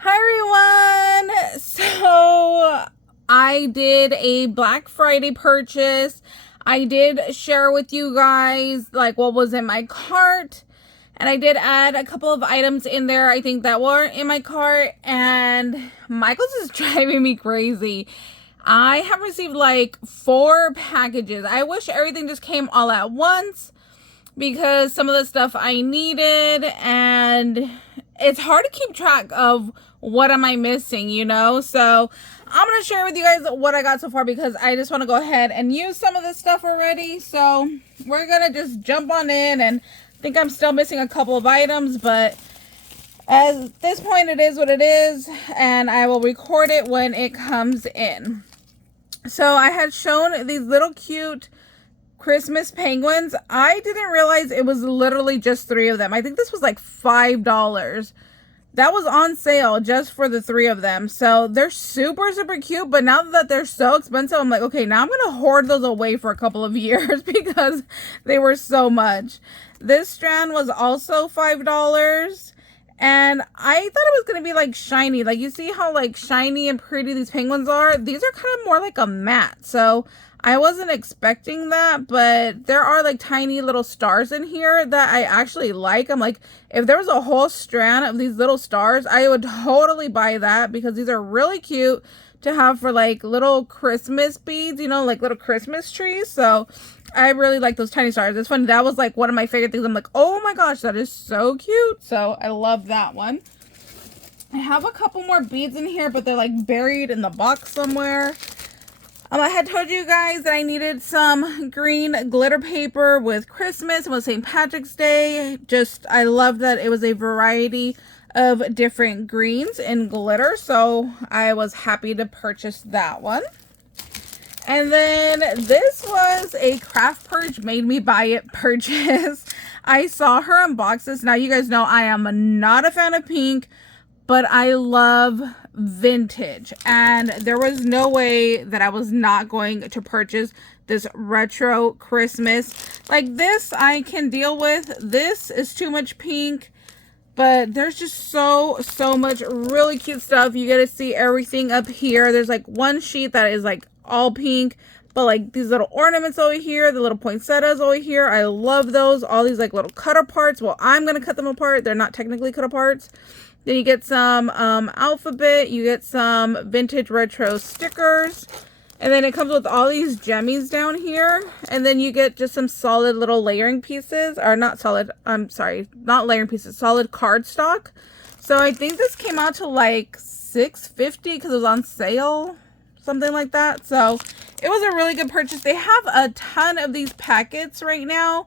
Hi everyone! So I did a Black Friday purchase. I did share with you guys like what was in my cart, and I did add a couple of items in there I think that were in my cart, and Michael's is driving me crazy. I have received like 4 packages. I wish everything just came all at once, because some of the stuff I needed, and it's hard to keep track of what am I missing, you know? So I'm going to share with you guys what I got so far, because I just want to go ahead and use some of this stuff already. So we're going to just jump on in, and I think I'm still missing a couple of items, but at this point it is what it is, and I will record it when it comes in. So I had shown these little cute Christmas penguins. I didn't realize it was literally just 3 of them. I think this was like $5. That was on sale just for the 3 of them. So they're super cute, but now that they're so expensive, I'm like, okay, now I'm gonna hoard those away for a couple of years because they were so much. This strand was also $5, and I thought it was gonna be like shiny. Like, you see how like shiny and pretty these penguins are? These are kind of more like a matte, so I wasn't expecting that, but there are like tiny little stars in here that I actually like. I'm like, if there was a whole strand of these little stars, I would totally buy that, because these are really cute to have for like little Christmas beads, you know, like little Christmas trees. So I really like those tiny stars. It's funny, that was like one of my favorite things. I'm like, oh my gosh, that is so cute. So I love that one. I have a couple more beads in here, but they're like buried in the box somewhere. I had told you guys that I needed some green glitter paper with Christmas and with St. Patrick's Day. I love that it was a variety of different greens and glitter, so I was happy to purchase that one. And then this was a Craft Purge Made Me Buy It purchase. I saw her unbox this. Now, you guys know I am not a fan of pink, but I love vintage, and there was no way that I was not going to purchase this retro Christmas. Like, this I can deal with. This is too much pink, but there's just so much really cute stuff. You get to see everything up here. There's like one sheet that is like all pink, but like these little ornaments over here, the little poinsettias over here, I love those. All these like little cut aparts. Well, I'm gonna cut them apart. They're not technically cut aparts. Then you get some alphabet, you get some vintage retro stickers, and then it comes with all these jemmies down here, and then you get just some solid little layering pieces, or not solid, I'm sorry, not layering pieces, solid cardstock. So I think this came out to like $6.50 because it was on sale, something like that. So it was a really good purchase. They have a ton of these packets right now.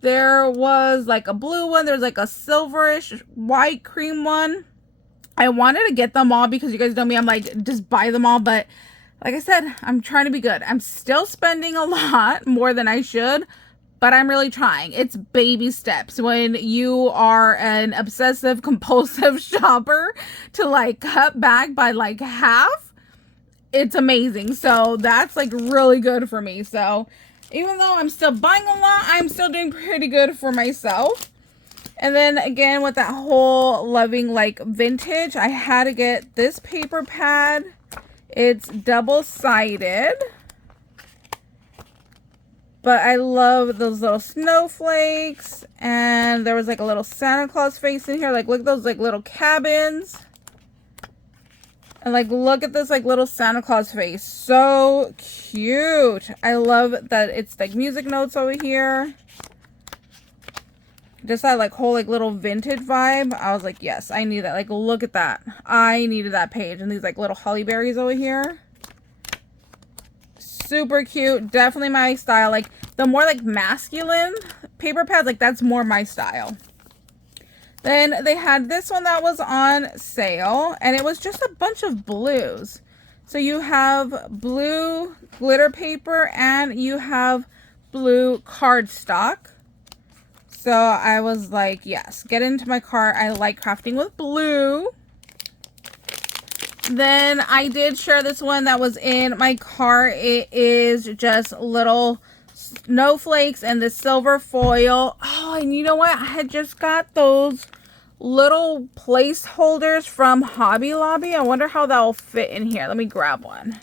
There was like a blue one. There's like a silverish white cream one. I wanted to get them all because you guys know me. I'm like, just buy them all. But like I said, I'm trying to be good. I'm still spending a lot more than I should, but I'm really trying. It's baby steps when you are an obsessive compulsive shopper to like cut back by like half. It's amazing. So that's like really good for me. So even though I'm still buying a lot, I'm still doing pretty good for myself. And then again, with that whole loving like vintage, I had to get this paper pad. It's double-sided. But I love those little snowflakes. And there was like a little Santa Claus face in here. Like, look at those like little cabins. And like, look at this like little Santa Claus face. So cute. I love that it's like music notes over here. Just that like whole like little vintage vibe. I was like, yes, I need that. Like, look at that. I needed that page. And these like little holly berries over here. Super cute. Definitely my style. Like, the more like masculine paper pads, like that's more my style. Then they had this one that was on sale, and it was just a bunch of blues. So you have blue glitter paper and you have blue cardstock. So I was like, yes, get into my cart. I like crafting with blue. Then I did share this one that was in my cart. It is just little snowflakes and the silver foil. Oh, and you know what? I had just got those little placeholders from Hobby Lobby. I wonder how that will fit in here. Let me grab one.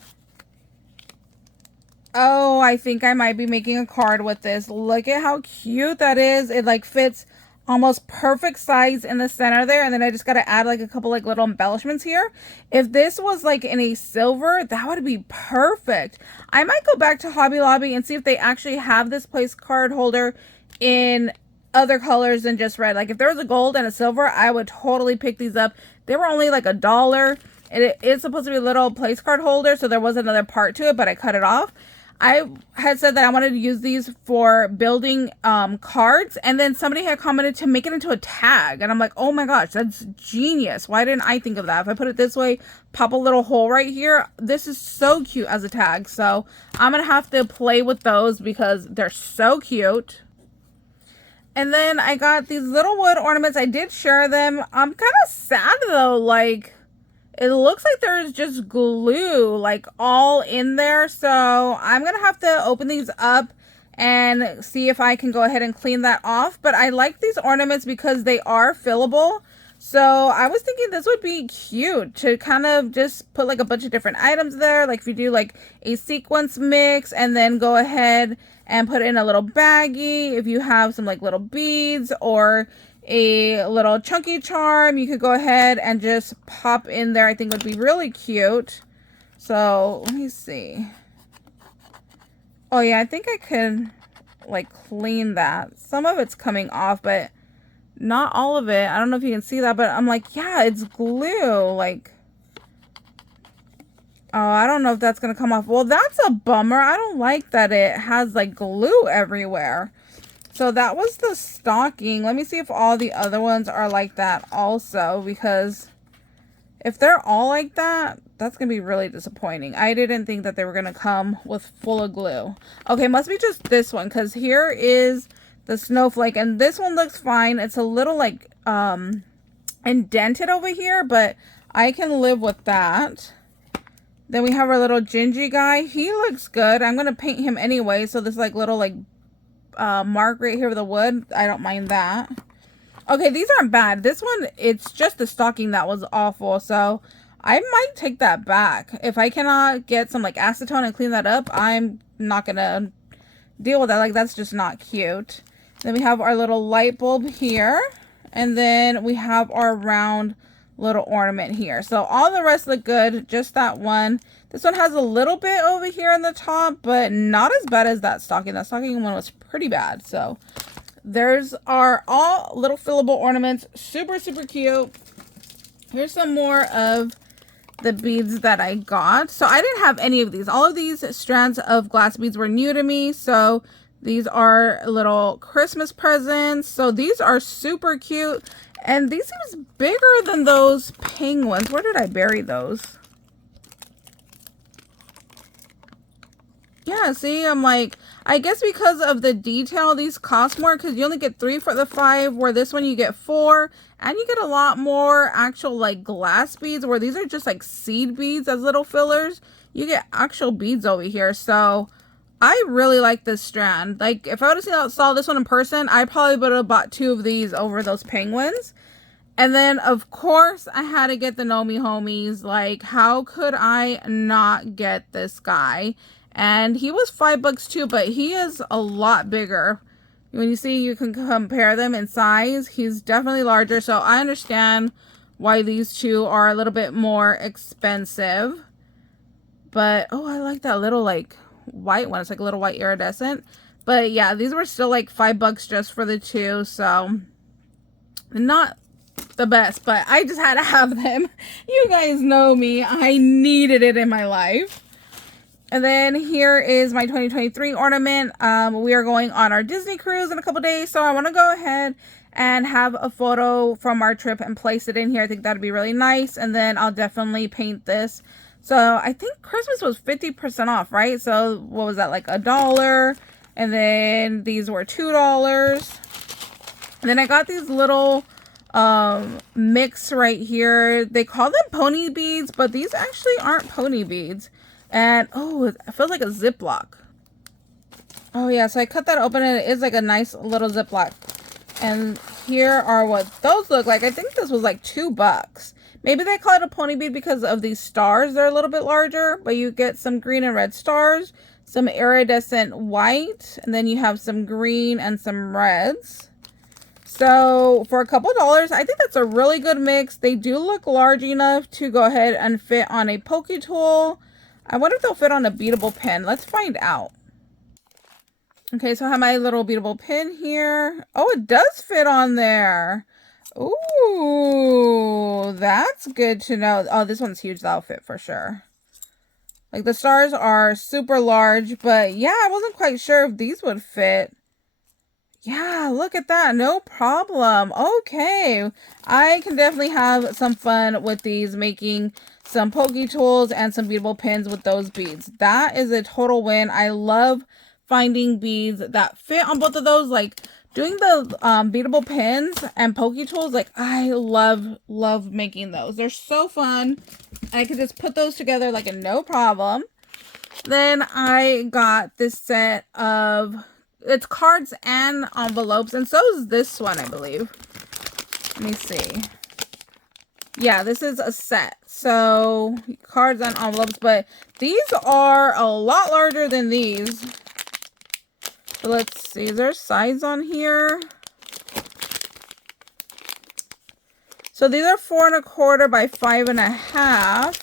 Oh, I think I might be making a card with this. Look at how cute that is. It like fits almost perfect size in the center there, and then I just got to add like a couple like little embellishments here. If this was like in a silver, that would be perfect. I might go back to Hobby Lobby and see if they actually have this place card holder in other colors than just red. Like if there was a gold and a silver, I would totally pick these up. They were only like $1, and it is supposed to be a little place card holder, so there was another part to it, but I cut it off. I had said that I wanted to use these for building cards, and then somebody had commented to make it into a tag, and I'm like, oh my gosh, that's genius. Why didn't I think of that? If I put it this way, pop a little hole right here, this is so cute as a tag. So I'm gonna have to play with those because they're so cute. And then I got these little wood ornaments. I did share them. I'm kind of sad though, like it looks like there's just glue like all in there. So I'm going to have to open these up and see if I can go ahead and clean that off. But I like these ornaments because they are fillable. So I was thinking this would be cute to kind of just put like a bunch of different items there. Like if you do like a sequence mix and then go ahead and put it in a little baggie. If you have some like little beads or a little chunky charm, you could go ahead and just pop in there. I think would be really cute. So let me see. Oh yeah, I think I could like clean that. Some of it's coming off, but not all of it. I don't know if you can see that, but I'm like, yeah, it's glue. Like, oh, I don't know if that's gonna come off. Well, that's a bummer. I don't like that it has like glue everywhere. So that was the stocking. Let me see if all the other ones are like that also, because if they're all like that, that's going to be really disappointing. I didn't think that they were going to come with full of glue. Okay, must be just this one, because here is the snowflake, and this one looks fine. It's a little like indented over here, but I can live with that. Then we have our little Gingy guy. He looks good. I'm going to paint him anyway, so this like little like mark right here with the wood, I don't mind that. Okay, these aren't bad. This one, it's just the stocking that was awful, so I might take that back. If I cannot get some like acetone and clean that up, I'm not gonna deal with that. Like, that's just not cute. Then we have our little light bulb here, and then we have our round little ornament here. So all the rest look good, just that one. This one has a little bit over here in the top, but not as bad as that stocking. That stocking one was pretty bad. So there's our all little fillable ornaments. Super, super cute. Here's some more of the beads that I got. So I didn't have any of these. All of these strands of glass beads were new to me. So these are little Christmas presents. So these are super cute. And these seems bigger than those penguins. Where did I bury those? Yeah, see, I'm like, I guess because of the detail, these cost more because you only get 3 for the 5, where this one you get 4. And you get a lot more actual like glass beads, where these are just like seed beads as little fillers. You get actual beads over here. So I really like this strand. Like, if I would have saw this one in person, I probably would have bought 2 of these over those penguins. And then, of course, I had to get the Nomi homies. Like, how could I not get this guy? And he was $5 too, but he is a lot bigger. When you see, you can compare them in size. He's definitely larger, so I understand why these two are a little bit more expensive. But, oh, I like that little, like, white one. It's like a little white iridescent. But, yeah, these were still, like, $5 just for the 2, so not the best, but I just had to have them. You guys know me. I needed it in my life. And then here is my 2023 ornament. We are going on our Disney cruise in a couple days, so I want to go ahead and have a photo from our trip and place it in here. I think that'd be really nice. And then I'll definitely paint this. So I think Christmas was 50% off, right? So what was that, like $1? And then these were $2. And then I got these little mix right here. They call them pony beads, but these actually aren't pony beads. And oh, it feels like a Ziploc. Oh yeah, so I cut that open and it is like a nice little Ziploc. And here are what those look like. I think this was like $2. Maybe they call it a pony bead because of these stars. They're a little bit larger, but you get some green and red stars, some iridescent white, and then you have some green and some reds. So for a couple dollars, I think that's a really good mix. They do look large enough to go ahead and fit on a Pokie tool. I wonder if they'll fit on a beadable pin. Let's find out. Okay, so I have my little beadable pin here. Oh, it does fit on there. Ooh, that's good to know. Oh, this one's huge. That'll fit for sure. Like the stars are super large, but yeah, I wasn't quite sure if these would fit. Yeah, look at that. No problem. Okay. I can definitely have some fun with these, making some Pokie tools and some beadable pins with those beads. That is a total win. I love finding beads that fit on both of those. Like doing the beadable pins and Pokie tools, like I love making those. They're so fun. I could just put those together like a no problem. Then I got this set of... it's cards and envelopes, and so is this one, I believe. Let me see. Yeah, this is a set. So, cards and envelopes, but these are a lot larger than these. So, let's see. Is there size on here? So, these are 4 1/4 by 5 1/2.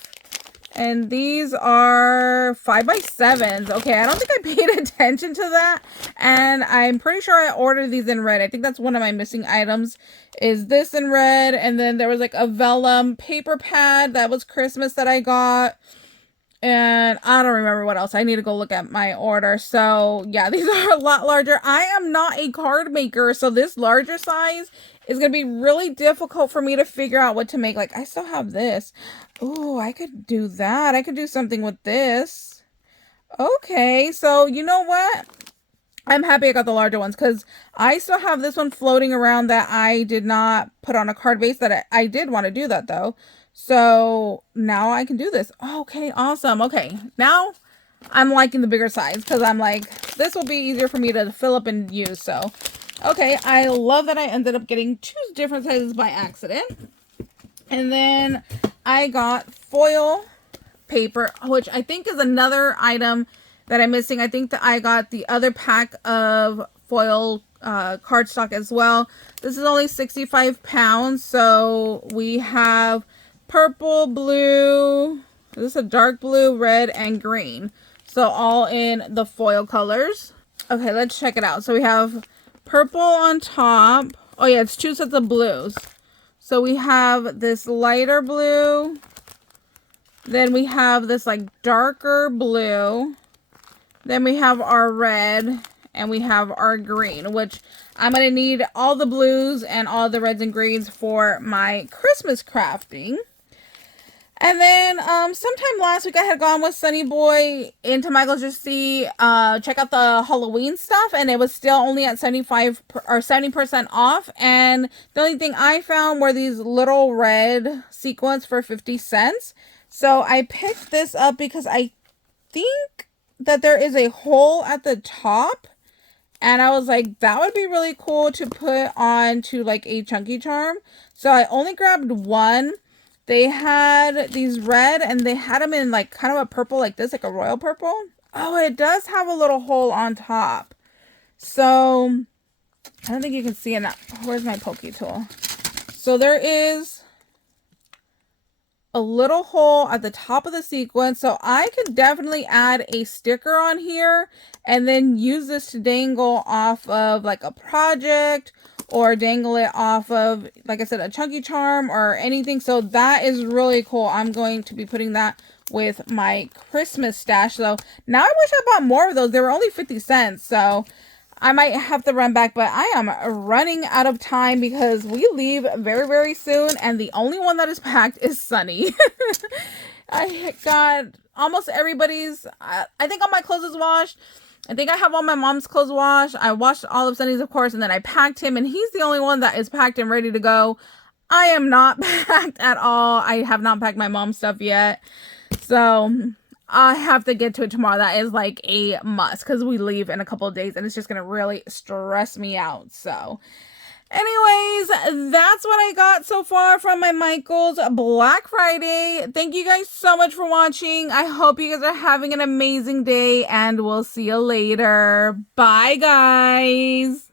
And these are 5 by 7s. Okay, I don't think I paid attention to that. And I'm pretty sure I ordered these in red. I think that's one of my missing items, is this in red. And then there was like a vellum paper pad that was Christmas that I got. And I don't remember what else. I need to go look at my order. So yeah, these are a lot larger. I am not a card maker, so this larger size is going to be really difficult for me to figure out what to make. Like, I still have this. Oh, I could do that. I could do something with this. Okay, so you know what? I'm happy I got the larger ones because I still have this one floating around that I did not put on a card base. That I did want to do that though. So now I can do this. Okay, awesome. Okay, now I'm liking the bigger size because I'm like, this will be easier for me to fill up and use. So, okay, I love that I ended up getting 2 different sizes by accident. And then I got foil paper, which I think is another item that I'm missing. I think that I got the other pack of foil cardstock as well. This is only 65 pounds. So we have purple, blue, this is a dark blue, red, and green. So all in the foil colors. Okay, let's check it out. So we have purple on top. Oh yeah, it's 2 sets of blues. So we have this lighter blue. Then we have this like darker blue. Then we have our red. And we have our green, which I'm going to need all the blues and all the reds and greens for my Christmas crafting. And then sometime last week I had gone with Sunny Boy into Michael's to see, check out the Halloween stuff, and it was still only at 75 or 70% off. And the only thing I found were these little red sequins for 50 cents. So I picked this up because I think that there is a hole at the top. And I was like, that would be really cool to put on to like a chunky charm. So I only grabbed one. They had these red and they had them in like kind of a purple like this, like a royal purple. Oh, it does have a little hole on top. So I don't think you can see it now. Where's my Pokie tool? So there is a little hole at the top of the sequin. So I could definitely add a sticker on here and then use this to dangle off of like a project, or dangle it off of, like I said, a chunky charm or anything. So that is really cool. I'm going to be putting that with my Christmas stash. So now I wish I bought more of those. They were only 50 cents. So I might have to run back, but I am running out of time because we leave very, very soon. And the only one that is packed is Sunny. I got almost everybody's, I think all my clothes is washed. I think I have all my mom's clothes washed. I washed all of Sunny's, of course, and then I packed him, and he's the only one that is packed and ready to go. I am not packed at all. I have not packed my mom's stuff yet. So I have to get to it tomorrow. That is like a must because we leave in a couple of days, and it's just going to really stress me out. So Anyways, that's what I got so far from my Michael's Black Friday. Thank you guys so much for watching. I hope you guys are having an amazing day, and we'll see you later. Bye, guys.